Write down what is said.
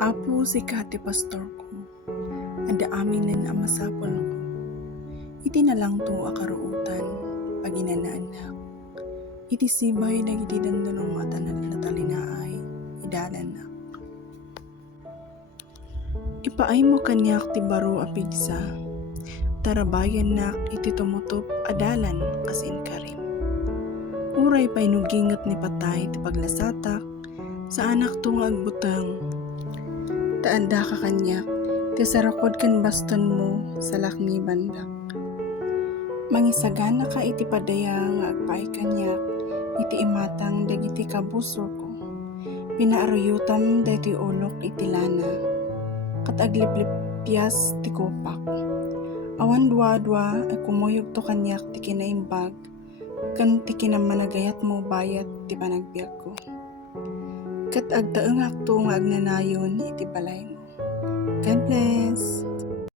Apo si kati pastor ko, anda aminin ang masapol ko. Iti na lang to akaruutan, pag inanaanak. Iti sibay na iti dandunong mata na natalinaay, idalanak. Ipaay mo kanyak ti baro a pigsa, tarabayan nak iti tumutop adalan kasin karim. Uray pa'y nugingat ni patay ti paglasatak, sa anak to nga agbutang. Taanda ka kanyak, ti sarakod kan baston mo sa lakmi bandak. Mangisagana ka iti padaya nga agpaay kanyak, iti imatang dagiti kabuso ko. Pinaaruyutam dagiti ulok iti lana, kat agliplipyas ti kupak. Awan dua-dua ay kumuyog to kanyak ti kinaimbag, kan ti kinamanagayat mo bayat ti panagbiag ko. Kat agtaeng akto nga agnanayon iti balay mo. God bless!